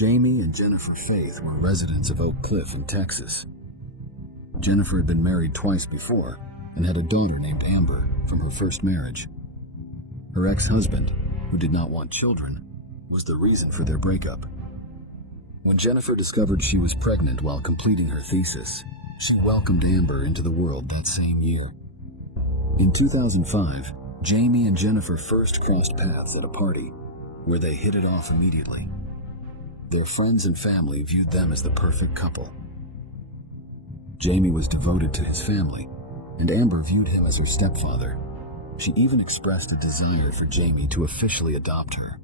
Jamie and Jennifer Faith were residents of Oak Cliff in Texas. Jennifer had been married twice before and had a daughter named Amber from her first marriage. Her ex-husband, who did not want children, was the reason for their breakup. When Jennifer discovered she was pregnant while completing her thesis, she welcomed Amber into the world that same year. In 2005, Jamie and Jennifer first crossed paths at a party, where they hit it off immediately. Their friends and family viewed them as the perfect couple. Jamie was devoted to his family, and Amber viewed him as her stepfather. She even expressed a desire for Jamie to officially adopt her,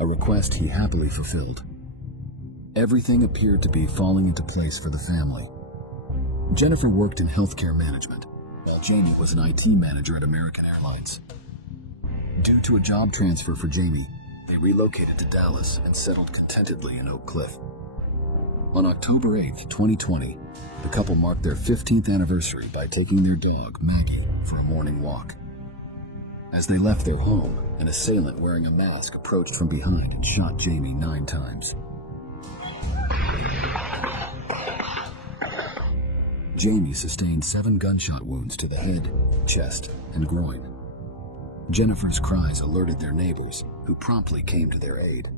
a request he happily fulfilled. Everything appeared to be falling into place for the family. Jennifer worked in healthcare management, while Jamie was an IT manager at American Airlines. Due to a job transfer for Jamie, they relocated to Dallas and settled contentedly in Oak Cliff. On October 8, 2020, the couple marked their 15th anniversary by taking their dog, Maggie, for a morning walk. As they left their home, an assailant wearing a mask approached from behind and shot Jamie 9 times. Jamie sustained 7 gunshot wounds to the head, chest, and groin. Jennifer's cries alerted their neighbors, who promptly came to their aid.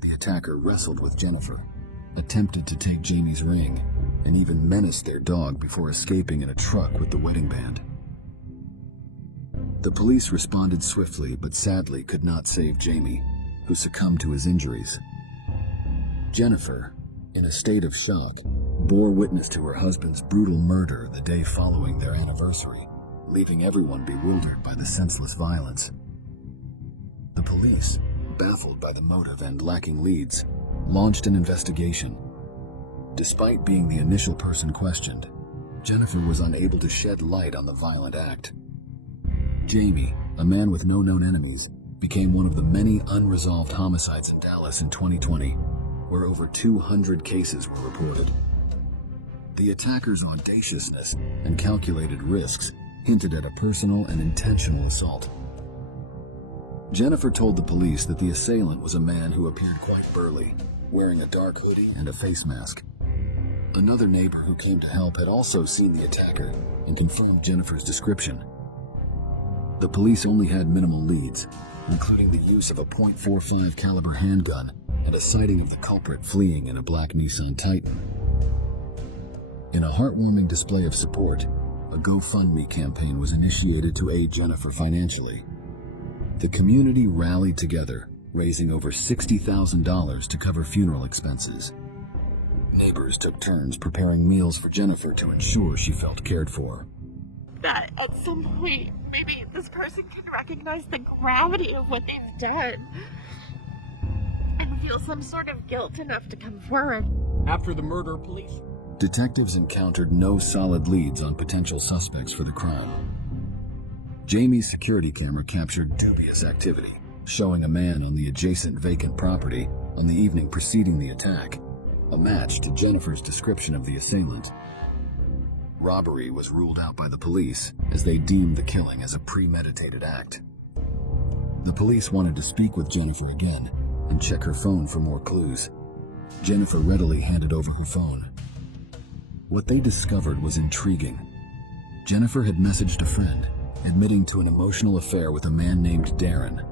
The attacker wrestled with Jennifer, attempted to take Jamie's ring, and even menaced their dog before escaping in a truck with the wedding band. The police responded swiftly, but sadly could not save Jamie, who succumbed to his injuries. Jennifer, in a state of shock, bore witness to her husband's brutal murder the day following their anniversary, leaving everyone bewildered by the senseless violence. The police, baffled by the motive and lacking leads, launched an investigation. Despite being the initial person questioned, Jennifer was unable to shed light on the violent act. Jamie, a man with no known enemies, became one of the many unresolved homicides in Dallas in 2020, where over 200 cases were reported. The attacker's audaciousness and calculated risks hinted at a personal and intentional assault. Jennifer told the police that the assailant was a man who appeared quite burly, wearing a dark hoodie and a face mask. Another neighbor who came to help had also seen the attacker and confirmed Jennifer's description. The police only had minimal leads, including the use of a .45 caliber handgun and a sighting of the culprit fleeing in a black Nissan Titan. In a heartwarming display of support, a GoFundMe campaign was initiated to aid Jennifer financially. The community rallied together, raising over $60,000 to cover funeral expenses. Neighbors took turns preparing meals for Jennifer to ensure she felt cared for. That at some point, maybe this person can recognize the gravity of what they've done and feel some sort of guilt enough to come forward. After the murder, police... Detectives encountered no solid leads on potential suspects for the crime. Jamie's security camera captured dubious activity, showing a man on the adjacent vacant property on the evening preceding the attack, a match to Jennifer's description of the assailant. Robbery was ruled out by the police as they deemed the killing as a premeditated act. The police wanted to speak with Jennifer again and check her phone for more clues. Jennifer readily handed over her phone. What they discovered was intriguing. Jennifer had messaged a friend, admitting to an emotional affair with a man named Darren.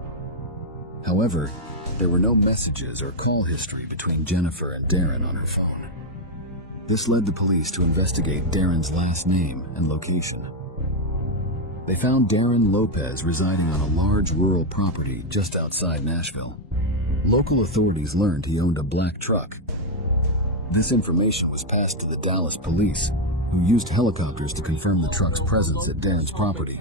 However, there were no messages or call history between Jennifer and Darren on her phone. This led the police to investigate Darren's last name and location. They found Darren Lopez residing on a large rural property just outside Nashville. Local authorities learned he owned a black truck. This information was passed to the Dallas police, who used helicopters to confirm the truck's presence at Darren's property.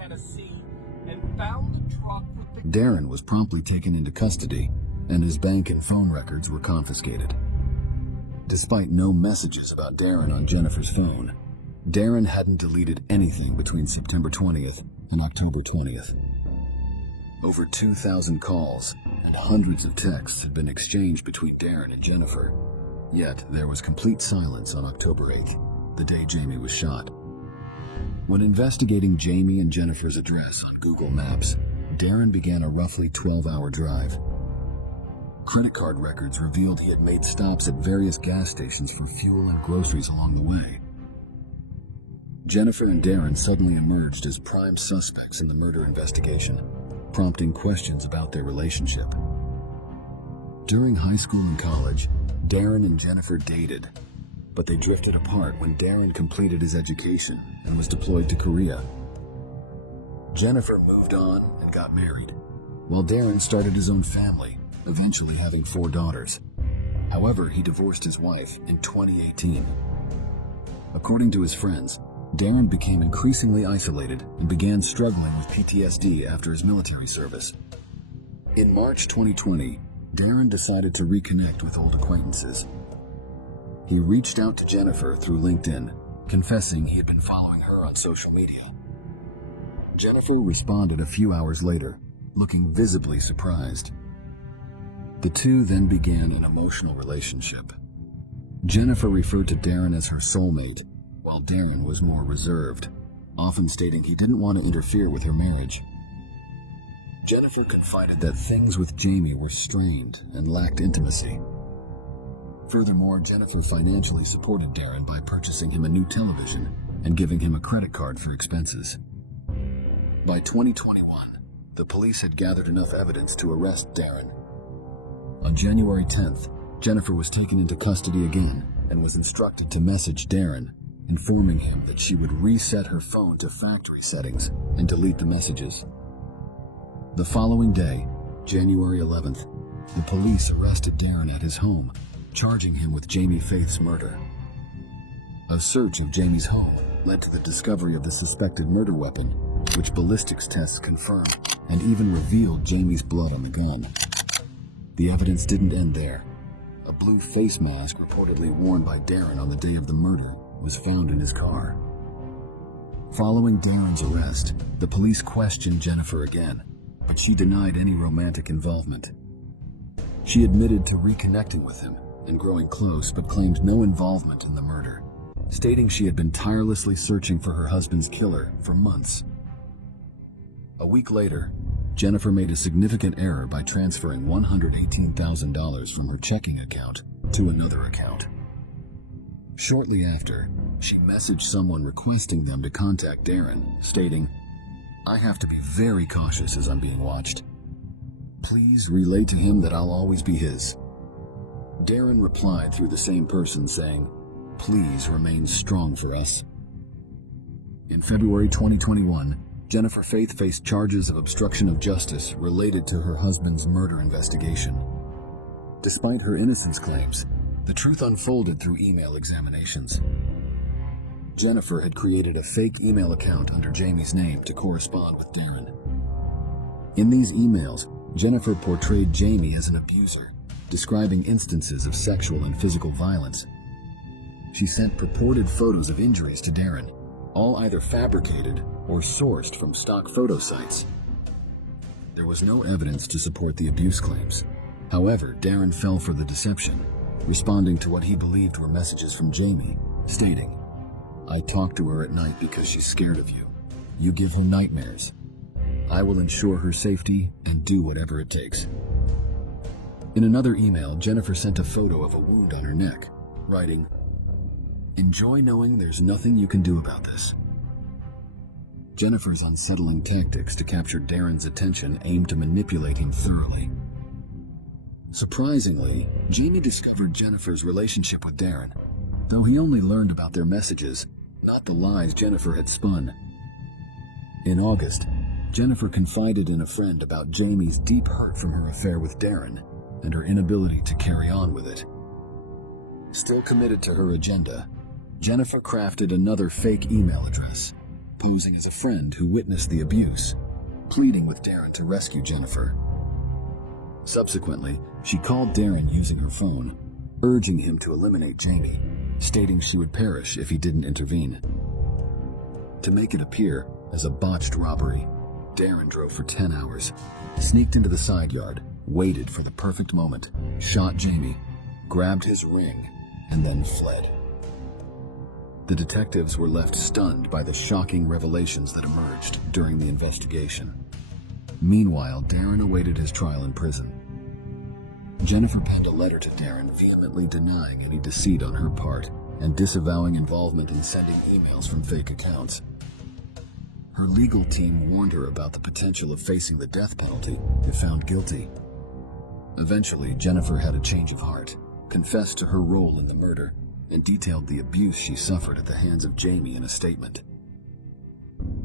Darren was promptly taken into custody, and his bank and phone records were confiscated. Despite no messages about Darren on Jennifer's phone, Darren hadn't deleted anything between September 20th and October 20th. Over 2,000 calls and hundreds of texts had been exchanged between Darren and Jennifer. Yet, there was complete silence on October 8th, the day Jamie was shot. When investigating Jamie and Jennifer's address on Google Maps, Darren began a roughly 12-hour drive. Credit card records revealed he had made stops at various gas stations for fuel and groceries along the way. Jennifer and Darren suddenly emerged as prime suspects in the murder investigation, prompting questions about their relationship. During high school and college, Darren and Jennifer dated, but they drifted apart when Darren completed his education and was deployed to Korea. Jennifer moved on and got married, while Darren started his own family, eventually having 4 daughters. However, he divorced his wife in 2018. According to his friends, Darren became increasingly isolated and began struggling with PTSD after his military service. In March 2020, Darren decided to reconnect with old acquaintances. He reached out to Jennifer through LinkedIn, confessing he had been following her on social media. Jennifer responded a few hours later, looking visibly surprised. The two then began an emotional relationship. Jennifer referred to Darren as her soulmate, while Darren was more reserved, often stating he didn't want to interfere with her marriage. Jennifer confided that things with Jamie were strained and lacked intimacy. Furthermore, Jennifer financially supported Darren by purchasing him a new television and giving him a credit card for expenses. By 2021, the police had gathered enough evidence to arrest Darren. On January 10th, Jennifer was taken into custody again and was instructed to message Darren, informing him that she would reset her phone to factory settings and delete the messages. The following day, January 11th, the police arrested Darren at his home, charging him with Jamie Faith's murder. A search of Jamie's home led to the discovery of the suspected murder weapon, which ballistics tests confirmed and even revealed Jamie's blood on the gun. The evidence didn't end there. A blue face mask reportedly worn by Darren on the day of the murder was found in his car. Following Darren's arrest, the police questioned Jennifer again, but she denied any romantic involvement. She admitted to reconnecting with him and growing close, but claimed no involvement in the murder, stating she had been tirelessly searching for her husband's killer for months. A week later, Jennifer made a significant error by transferring $118,000 from her checking account to another account. Shortly after, she messaged someone requesting them to contact Darren, stating, "I have to be very cautious as I'm being watched. Please relay to him that I'll always be his." Darren replied through the same person saying, "Please remain strong for us." In February 2021, Jennifer Faith faced charges of obstruction of justice related to her husband's murder investigation. Despite her innocence claims, the truth unfolded through email examinations. Jennifer had created a fake email account under Jamie's name to correspond with Darren. In these emails, Jennifer portrayed Jamie as an abuser, describing instances of sexual and physical violence. She sent purported photos of injuries to Darren, all either fabricated or sourced from stock photo sites. There was no evidence to support the abuse claims. However, Darren fell for the deception, responding to what he believed were messages from Jamie, stating, "I talk to her at night because she's scared of you. You give her nightmares. I will ensure her safety and do whatever it takes." In another email, Jennifer sent a photo of a wound on her neck, writing, "Enjoy knowing there's nothing you can do about this." Jennifer's unsettling tactics to capture Darren's attention aimed to manipulate him thoroughly. Surprisingly, Jamie discovered Jennifer's relationship with Darren, though he only learned about their messages, not the lies Jennifer had spun. In August, Jennifer confided in a friend about Jamie's deep hurt from her affair with Darren and her inability to carry on with it. Still committed to her agenda, Jennifer crafted another fake email address, posing as a friend who witnessed the abuse, pleading with Darren to rescue Jennifer. Subsequently, she called Darren using her phone, urging him to eliminate Jamie, stating she would perish if he didn't intervene. To make it appear as a botched robbery, Darren drove for 10 hours, sneaked into the side yard, waited for the perfect moment, shot Jamie, grabbed his ring, and then fled. The detectives were left stunned by the shocking revelations that emerged during the investigation. Meanwhile, Darren awaited his trial in prison. Jennifer penned a letter to Darren vehemently denying any deceit on her part and disavowing involvement in sending emails from fake accounts. Her legal team warned her about the potential of facing the death penalty if found guilty. Eventually, Jennifer had a change of heart, confessed to her role in the murder, and detailed the abuse she suffered at the hands of Jamie in a statement.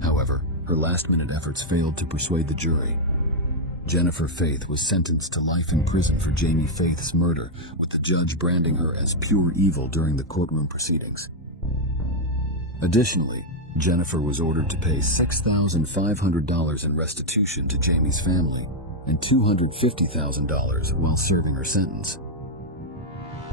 However, her last-minute efforts failed to persuade the jury. Jennifer Faith was sentenced to life in prison for Jamie Faith's murder, with the judge branding her as pure evil during the courtroom proceedings. Additionally, Jennifer was ordered to pay $6,500 in restitution to Jamie's family and $250,000 while serving her sentence.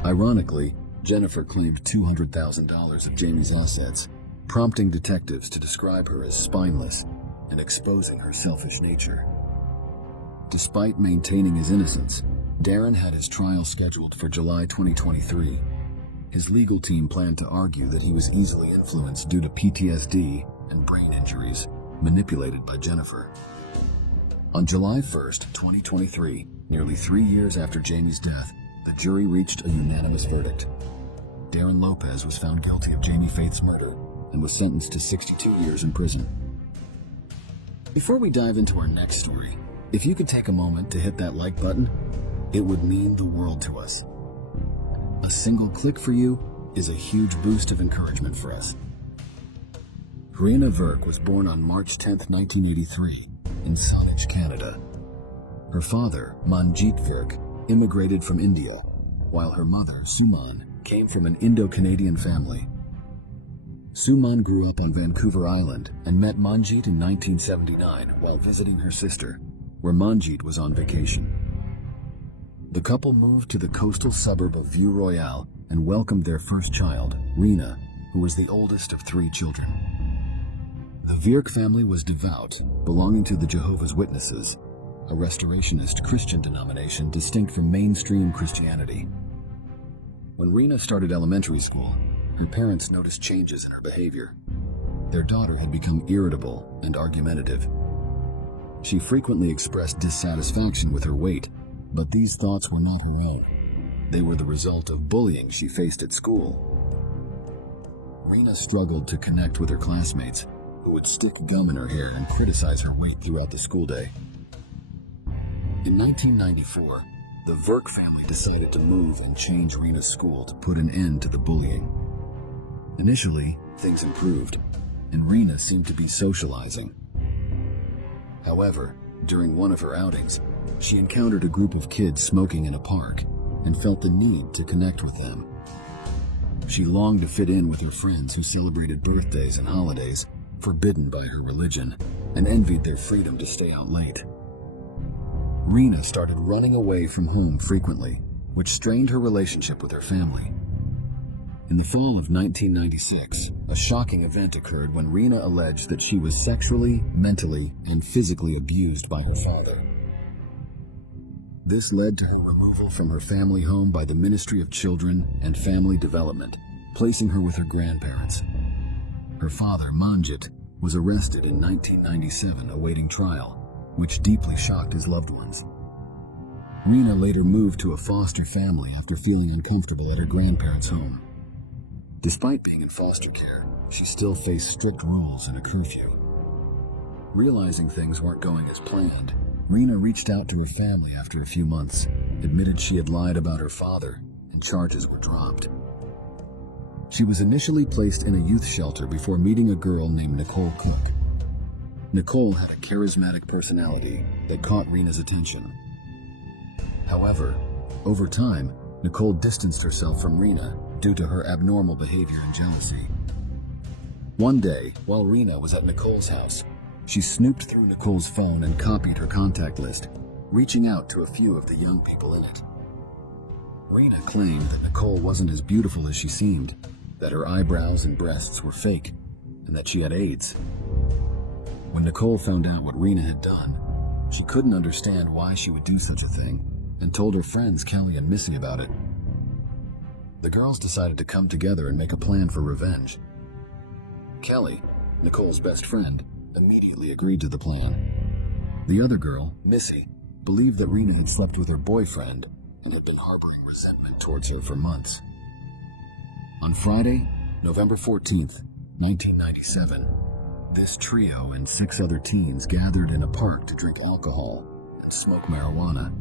Ironically, Jennifer claimed $200,000 of Jamie's assets, prompting detectives to describe her as spineless and exposing her selfish nature. Despite maintaining his innocence, Darren had his trial scheduled for July 2023. His legal team planned to argue that he was easily influenced due to PTSD and brain injuries manipulated by Jennifer. On July 1st, 2023, nearly 3 years after Jamie's death, the jury reached a unanimous verdict. Darren Lopez was found guilty of Jamie Faith's murder and was sentenced to 62 years in prison. Before we dive into our next story, if you could take a moment to hit that like button, it would mean the world to us. A single click for you is a huge boost of encouragement for us. Reena Virk was born on March 10, 1983, in Saanich, Canada. Her father, Manjit Virk, immigrated from India, while her mother, Suman, came from an Indo-Canadian family. Suman grew up on Vancouver Island and met Manjit in 1979 while visiting her sister, where Manjit was on vacation. The couple moved to the coastal suburb of View Royale and welcomed their first child, Reena, who was the oldest of 3 children. The Virk family was devout, belonging to the Jehovah's Witnesses, a restorationist Christian denomination distinct from mainstream Christianity. When Reena started elementary school, her parents noticed changes in her behavior. Their daughter had become irritable and argumentative. She frequently expressed dissatisfaction with her weight, but these thoughts were not her own. They were the result of bullying she faced at school. Reena struggled to connect with her classmates, who would stick gum in her hair and criticize her weight throughout the school day. In 1994, the Virk family decided to move and change Reena's school to put an end to the bullying. Initially, things improved, and Reena seemed to be socializing. However, during one of her outings, she encountered a group of kids smoking in a park and felt the need to connect with them. She longed to fit in with her friends who celebrated birthdays and holidays forbidden by her religion and envied their freedom to stay out late. Reena started running away from home frequently, which strained her relationship with her family. In the fall of 1996, a shocking event occurred when Reena alleged that she was sexually, mentally, and physically abused by her father. This led to her removal from her family home by the Ministry of Children and Family Development, placing her with her grandparents. Her father, Manjit, was arrested in 1997 awaiting trial, which deeply shocked his loved ones. Reena later moved to a foster family after feeling uncomfortable at her grandparents' home. Despite being in foster care, she still faced strict rules and a curfew. Realizing things weren't going as planned, Reena reached out to her family after a few months, admitted she had lied about her father, and charges were dropped. She was initially placed in a youth shelter before meeting a girl named Nicole Cook. Nicole had a charismatic personality that caught Reena's attention. However, over time, Nicole distanced herself from Reena due to her abnormal behavior and jealousy. One day, while Reena was at Nicole's house, she snooped through Nicole's phone and copied her contact list, reaching out to a few of the young people in it. Reena claimed that Nicole wasn't as beautiful as she seemed, that her eyebrows and breasts were fake, and that she had AIDS. When Nicole found out what Reena had done, she couldn't understand why she would do such a thing, and told her friends Kelly and Missy about it. The girls decided to come together and make a plan for revenge. Kelly, Nicole's best friend, immediately agreed to the plan. The other girl, Missy, believed that Reena had slept with her boyfriend and had been harboring resentment towards her for months. On Friday, November 14th, 1997, this trio and 6 other teens gathered in a park to drink alcohol and smoke marijuana.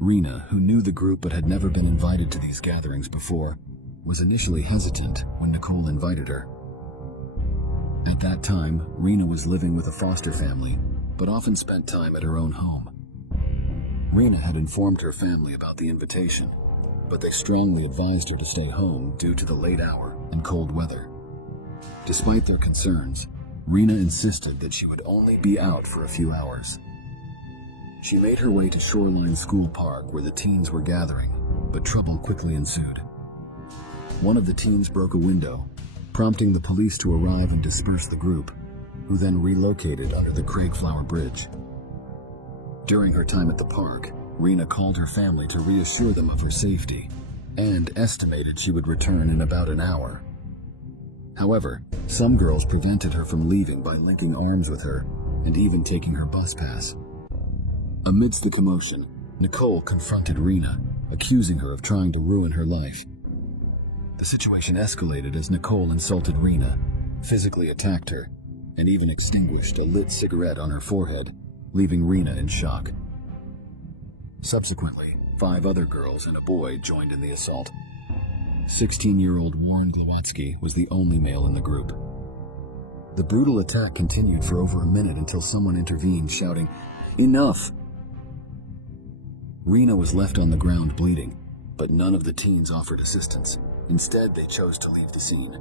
Reena, who knew the group but had never been invited to these gatherings before, was initially hesitant when Nicole invited her. At that time, Reena was living with a foster family, but often spent time at her own home. Reena had informed her family about the invitation, but they strongly advised her to stay home due to the late hour and cold weather. Despite their concerns, Reena insisted that she would only be out for a few hours. She made her way to Shoreline School Park where the teens were gathering, but trouble quickly ensued. One of the teens broke a window, prompting the police to arrive and disperse the group, who then relocated under the Craigflower Bridge. During her time at the park, Reena called her family to reassure them of her safety and estimated she would return in about an hour. However, some girls prevented her from leaving by linking arms with her and even taking her bus pass. Amidst the commotion, Nicole confronted Reena, accusing her of trying to ruin her life. The situation escalated as Nicole insulted Reena, physically attacked her, and even extinguished a lit cigarette on her forehead, leaving Reena in shock. Subsequently, 5 other girls and a boy joined in the assault. 16-year-old Warren Glowatsky was the only male in the group. The brutal attack continued for over a minute until someone intervened, shouting, "Enough!" Reena was left on the ground bleeding, but none of the teens offered assistance. Instead, they chose to leave the scene.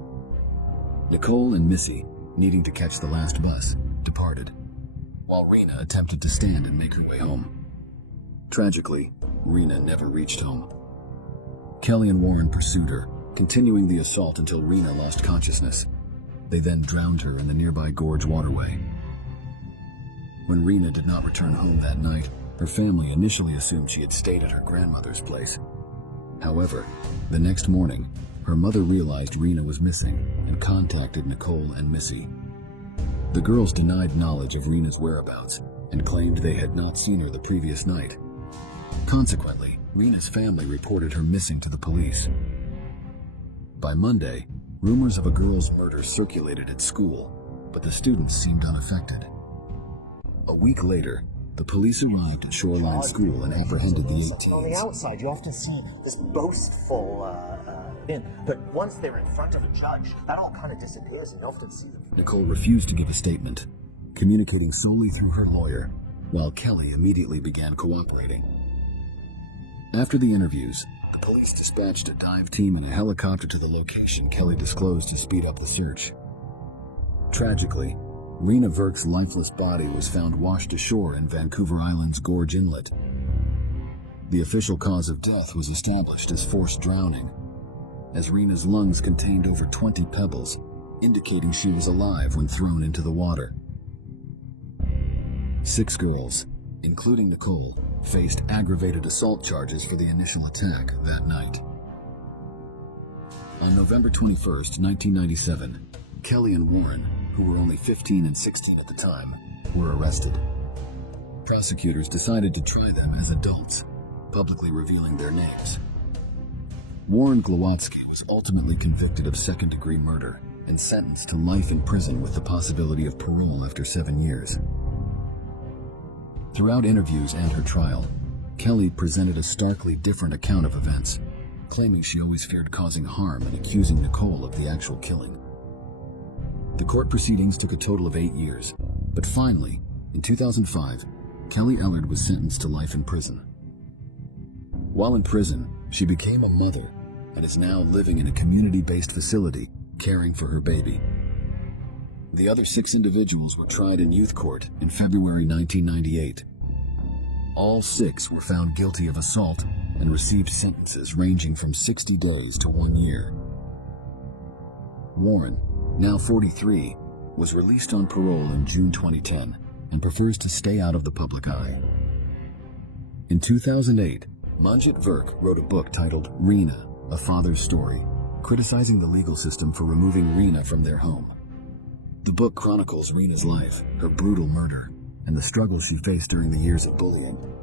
Nicole and Missy, needing to catch the last bus, departed, while Reena attempted to stand and make her way home. Tragically, Reena never reached home. Kelly and Warren pursued her, continuing the assault until Reena lost consciousness. They then drowned her in the nearby gorge waterway. When Reena did not return home that night, her family initially assumed she had stayed at her grandmother's place. However, the next morning, her mother realized Reena was missing and contacted Nicole and Missy. The girls denied knowledge of Reena's whereabouts and claimed they had not seen her the previous night. Consequently, Reena's family reported her missing to the police. By Monday, rumors of a girl's murder circulated at school, but the students seemed unaffected. A week later, the police arrived at Shoreline School and apprehended the 8 teens. On the outside, you often see this boastful, but once they're in front of a judge, that all kind of disappears, and you often see them. Nicole refused to give a statement, communicating solely through her lawyer, while Kelly immediately began cooperating. After the interviews, the police dispatched a dive team and a helicopter to the location Kelly disclosed to speed up the search. Tragically, Reena Virk's lifeless body was found washed ashore in Vancouver Island's Gorge Inlet. The official cause of death was established as forced drowning, as Reena's lungs contained over 20 pebbles, indicating she was alive when thrown into the water. 6 girls, including Nicole, faced aggravated assault charges for the initial attack that night. On November 21st, 1997, Kelly and Warren, who were only 15 and 16 at the time, were arrested. Prosecutors decided to try them as adults, publicly revealing their names. Warren Glowatsky was ultimately convicted of second-degree murder and sentenced to life in prison with the possibility of parole after 7 years. Throughout interviews and her trial, Kelly presented a starkly different account of events, claiming she always feared causing harm and accusing Nicole of the actual killing. The court proceedings took a total of 8 years, but finally, in 2005, Kelly Ellard was sentenced to life in prison. While in prison, she became a mother and is now living in a community-based facility, caring for her baby. The other 6 individuals were tried in youth court in February 1998. All 6 were found guilty of assault and received sentences ranging from 60 days to 1 year. Warren, now 43, was released on parole in June 2010 and prefers to stay out of the public eye. In 2008, Manjit Virk wrote a book titled Reena, A Father's Story, criticizing the legal system for removing Reena from their home. The book chronicles Reena's life, her brutal murder, and the struggles she faced during the years of bullying.